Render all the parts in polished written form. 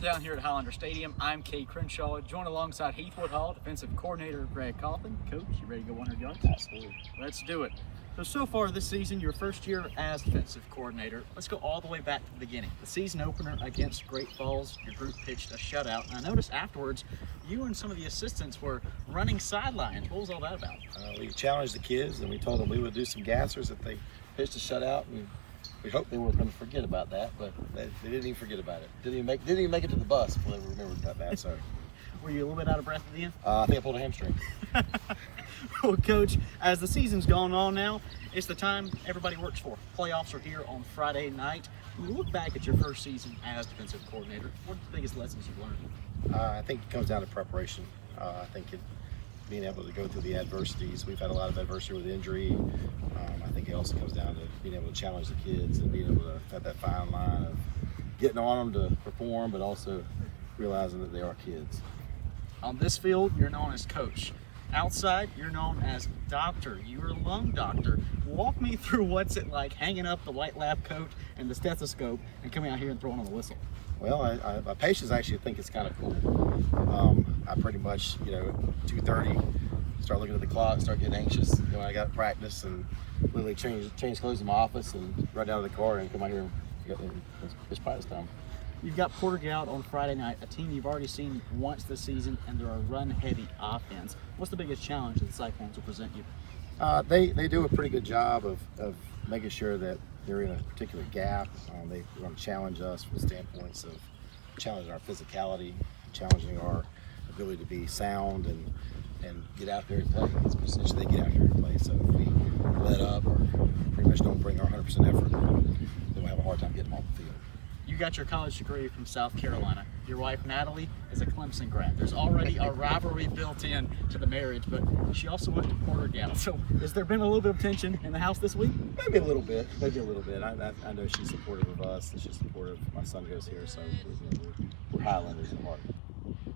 We're down here at Highlander Stadium. I'm Kay Crenshaw, joined alongside Heathwood Hall, defensive coordinator Greg Cauthen. Coach, you ready to go 100 yards? Absolutely. Let's do it. So far this season, your first year as defensive coordinator. Let's go all the way back to the beginning. The season opener against Great Falls, your group pitched a shutout. And I noticed afterwards, you and some of the assistants were running sidelines. What was all that about? We challenged the kids and we told them we would do some gassers if they pitched a shutout, and we hoped they weren't going to forget about that, but they didn't even forget about it. Didn't even make it to the bus before they remembered about that. So, Were you a little bit out of breath at the end? I think I pulled a hamstring. Well, Coach, as the season's gone on now, it's the time everybody works for. Playoffs are here on Friday night. When you look back at your first season as defensive coordinator, what are the biggest lessons you've learned? I think it comes down to preparation. I think being able to go through the adversities. We've had a lot of adversity with injury. I think it also comes down to being able to challenge the kids and being able to have that fine line of getting on them to perform, but also realizing that they are kids. On this field, you're known as coach. Outside, you're known as doctor. You're a lung doctor. Walk me through what's it like hanging up the white lab coat and the stethoscope and coming out here and throwing on the whistle. Well, my patients actually think it's kind of cool. I pretty much, 2:30, start looking at the clock, start getting anxious. I got practice and literally change clothes in my office and run down to the car and come out here and it's practice time. You've got Porter Gaud on Friday night, a team you've already seen once this season, and they're a run-heavy offense. What's the biggest challenge that the Cyclones will present you? They do a pretty good job of making sure that they're in a particular gap. They want to challenge us from standpoints of challenging our physicality, challenging our ability to be sound and get out there and play. It's essentially they get out here and play. So if we let up or pretty much don't bring our 100% effort, then we'll have a hard time getting them off the field. You got your college degree from South Carolina. Your wife, Natalie, is a Clemson grad. There's already a rivalry built in to the marriage, but she also went to Porter Gaud. So has there been a little bit of tension in the house this week? Maybe a little bit. I know she's supportive of us and she's supportive. My son goes here, so we're Highlanders at heart.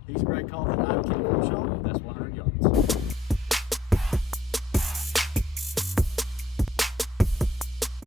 He's Greg Cauthen. I'm Kay Crenshaw. That's 100 yards.